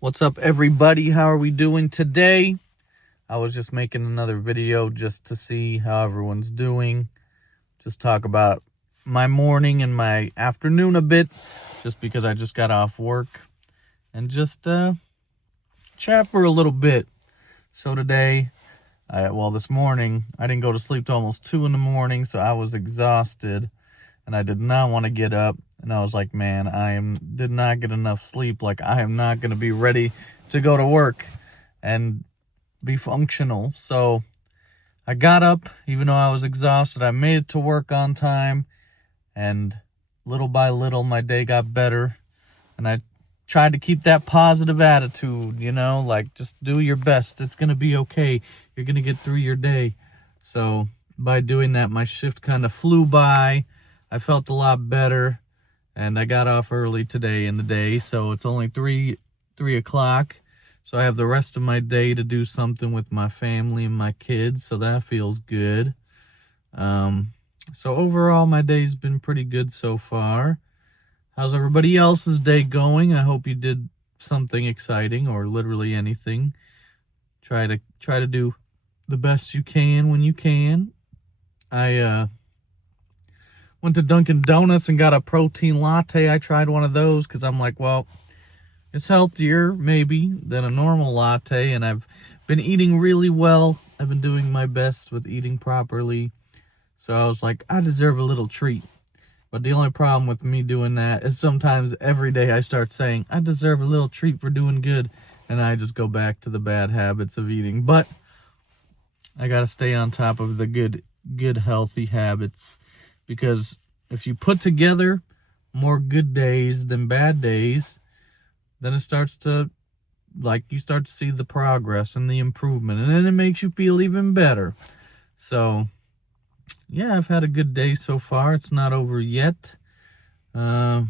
What's up, everybody? How are we doing today? I was just making another video just to see how everyone's doing. Just talk about my morning and my afternoon a bit, just because I just got off work, and just chat for a little bit. So today, this morning, I didn't go to sleep till almost 2 in the morning, so I was exhausted, and I did not want to get up. And I was like, man, did not get enough sleep. Like, I am not going to be ready to go to work and be functional. So I got up, even though I was exhausted. I made it to work on time, and little by little, my day got better. And I tried to keep that positive attitude, like, just do your best. It's going to be okay. You're going to get through your day. So by doing that, my shift kind of flew by. I felt a lot better, and I got off early today in the day, so it's only 3 o'clock. So I have the rest of my day to do something with my family and my kids, so that feels good. So overall, my day's been pretty good so far. How's everybody else's day going? I hope you did something exciting, or literally anything. Try to do the best you can when you can. I went to Dunkin' Donuts and got a protein latte. I tried one of those because I'm like, well, it's healthier maybe than a normal latte, and I've been eating really well. I've been doing my best with eating properly. So I was like, I deserve a little treat. But the only problem with me doing that is sometimes every day I start saying, I deserve a little treat for doing good, and I just go back to the bad habits of eating. But I got to stay on top of the good healthy habits, because if you put together more good days than bad days, then it starts to, you start to see the progress and the improvement, and then it makes you feel even better. So yeah, I've had a good day so far. It's not over yet. I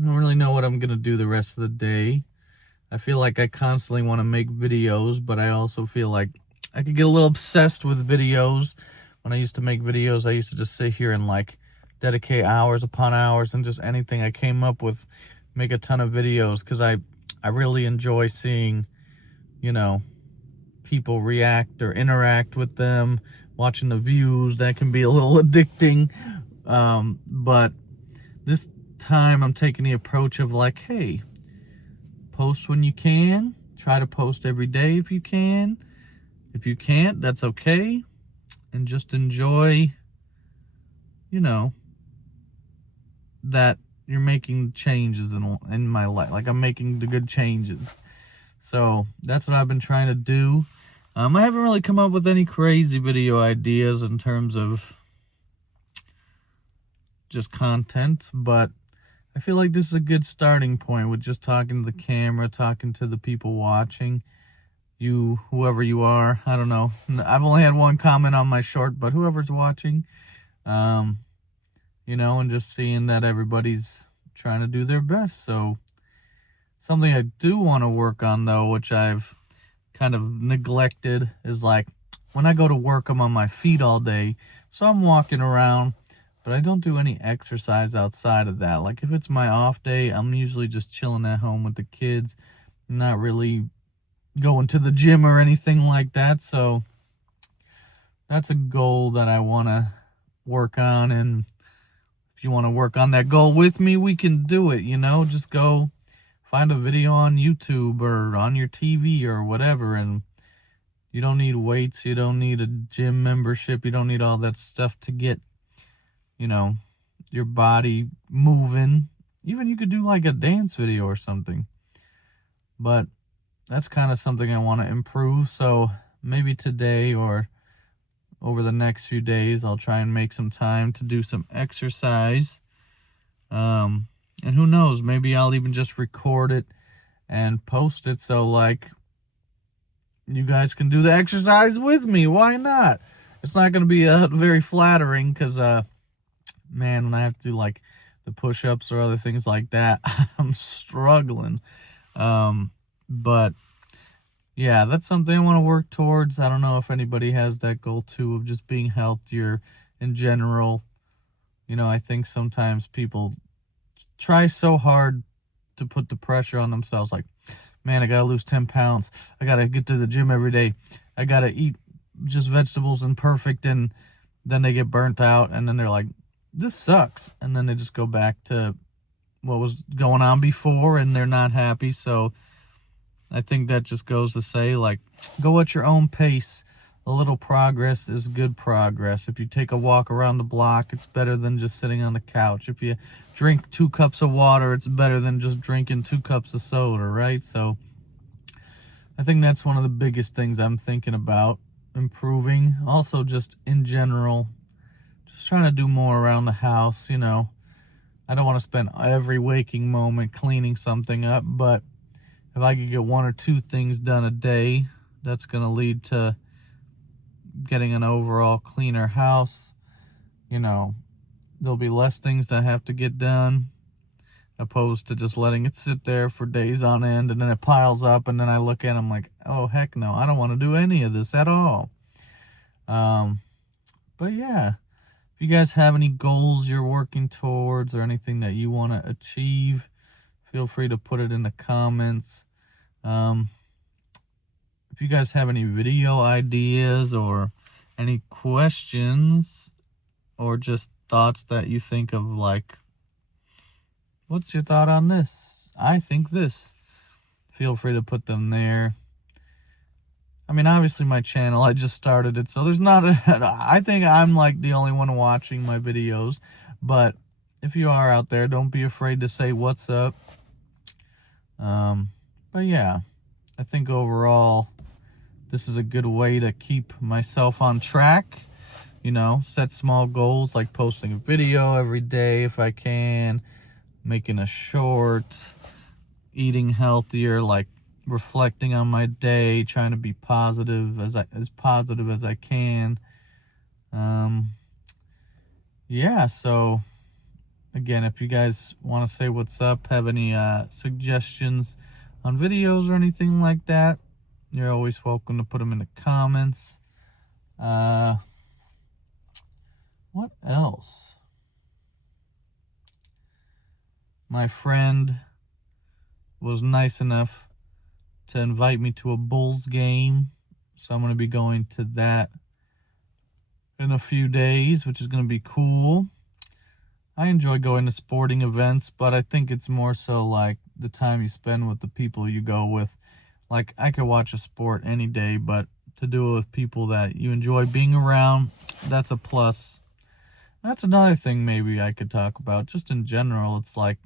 don't really know what I'm going to do the rest of the day. I feel like I constantly want to make videos, but I also feel like I could get a little obsessed with videos. When I used to make videos, I used to just sit here and dedicate hours upon hours, and just anything I came up with, make a ton of videos, because I really enjoy seeing, people react or interact with them, watching the views. That can be a little addicting. But this time I'm taking the approach of hey, post when you can. Try to post every day if you can. If you can't, that's okay. And just enjoy, that you're making changes in my life. I'm making the good changes. So that's what I've been trying to do. I haven't really come up with any crazy video ideas in terms of just content, but I feel like this is a good starting point with just talking to the camera, talking to the people watching. You, whoever you are, I don't know. I've only had one comment on my short, but whoever's watching, and just seeing that everybody's trying to do their best. So something I do want to work on, though, which I've kind of neglected, is when I go to work, I'm on my feet all day, so I'm walking around, but I don't do any exercise outside of that. If it's my off day, I'm usually just chilling at home with the kids, not really going to the gym or anything like that. So that's a goal that I want to work on, and if you want to work on that goal with me, we can do it. Just go find a video on YouTube or on your TV or whatever, and you don't need weights, you don't need a gym membership, you don't need all that stuff to get, your body moving. Even you could do a dance video or something. But that's kind of something I want to improve. So maybe today or over the next few days, I'll try and make some time to do some exercise. And who knows, maybe I'll even just record it and post it, so you guys can do the exercise with me. Why not? It's not going to be very flattering, because man, when I have to do the push-ups or other things like that, I'm struggling. But yeah, that's something I want to work towards. I don't know if anybody has that goal too, of just being healthier in general. I think sometimes people try so hard to put the pressure on themselves, man, I gotta lose 10 pounds. I gotta get to the gym every day. I gotta eat just vegetables and perfect. And then they get burnt out, and then they're like, this sucks. And then they just go back to what was going on before, and they're not happy. So I think that just goes to say, like, go at your own pace. A little progress is good progress. If you take a walk around the block, it's better than just sitting on the couch. If you drink 2 cups of water, it's better than just drinking 2 cups of soda, right? So I think that's one of the biggest things I'm thinking about improving. Also, just in general, just trying to do more around the house. You know, I don't want to spend every waking moment cleaning something up, but if I could get 1 or 2 things done a day, that's going to lead to getting an overall cleaner house. You know, there'll be less things that have to get done, opposed to just letting it sit there for days on end, and then it piles up, and then I look at it, I'm like, oh, heck no, I don't want to do any of this at all. But yeah, if you guys have any goals you're working towards or anything that you want to achieve, feel free to put it in the comments. If you guys have any video ideas or any questions or just thoughts that you think of, like, what's your thought on this? I think this. Feel free to put them there. I mean, obviously my channel, I just started it, so there's not I think I'm like the only one watching my videos. But if you are out there, don't be afraid to say what's up. But yeah, I think overall, this is a good way to keep myself on track. You know, set small goals like posting a video every day if I can, making a short, eating healthier, like reflecting on my day, trying to be positive as positive as I can. Yeah, so again, if you guys want to say what's up, have any suggestions on videos or anything like that, you're always welcome to put them in the comments. What else? My friend was nice enough to invite me to a Bulls game, so I'm going to be going to that in a few days, which is going to be cool. I enjoy going to sporting events, but I think it's more so like the time you spend with the people you go with. Like, I could watch a sport any day, but to do it with people that you enjoy being around, that's a plus. That's another thing maybe I could talk about. Just in general, it's like,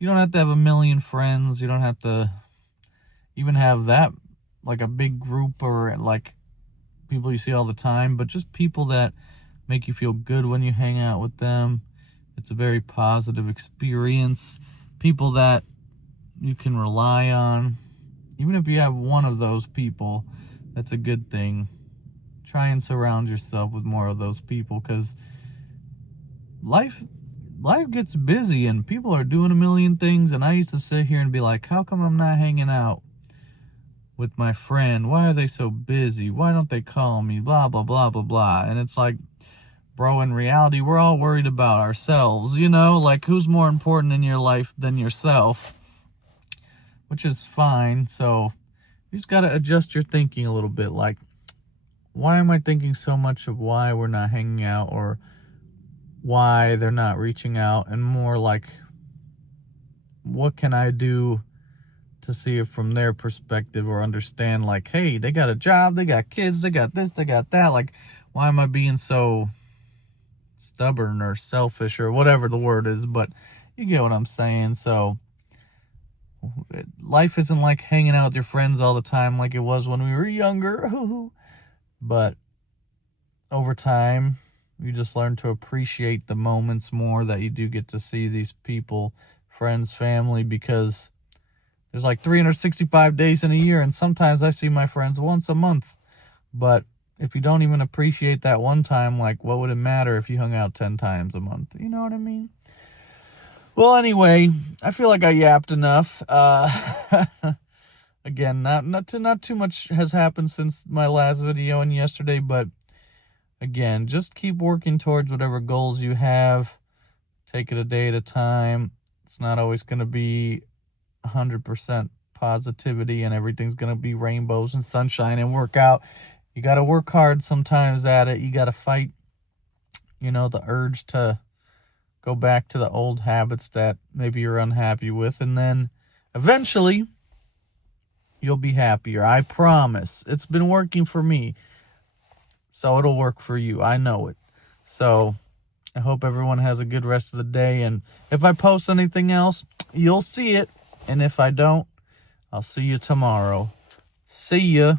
you don't have to have a million friends. You don't have to even have that, like a big group or like people you see all the time, but just people that make you feel good when you hang out with them. It's a very positive experience. People that you can rely on. Even if you have one of those people, that's a good thing. Try and surround yourself with more of those people, because life gets busy and people are doing a million things. And I used to sit here and be like, how come I'm not hanging out with my friend? Why are they so busy? Why don't they call me? Blah, blah, blah, blah, blah. And it's like, bro, in reality, we're all worried about ourselves, you know? Like, who's more important in your life than yourself? Which is fine. So you just got to adjust your thinking a little bit. Like, why am I thinking so much of why we're not hanging out or why they're not reaching out? And more like, what can I do to see it from their perspective, or understand, like, hey, they got a job, they got kids, they got this, they got that. Like, why am I being so stubborn or selfish or whatever the word is? But you get what I'm saying. So life isn't like hanging out with your friends all the time like it was when we were younger. But over time, you just learn to appreciate the moments more that you do get to see these people, friends, family, because there's like 365 days in a year, and sometimes I see my friends once a month. But if you don't even appreciate that one time, like, what would it matter if you hung out 10 times a month? You know what I mean? Well, anyway, I feel like I yapped enough. Again, not too much has happened since my last video and yesterday, but again, just keep working towards whatever goals you have. Take it a day at a time. It's not always going to be 100% positivity and everything's going to be rainbows and sunshine and work out. You got to work hard sometimes at it. You got to fight, the urge to go back to the old habits that maybe you're unhappy with. And then eventually you'll be happier. I promise. It's been working for me. So it'll work for you. I know it. So I hope everyone has a good rest of the day. And if I post anything else, you'll see it. And if I don't, I'll see you tomorrow. See ya.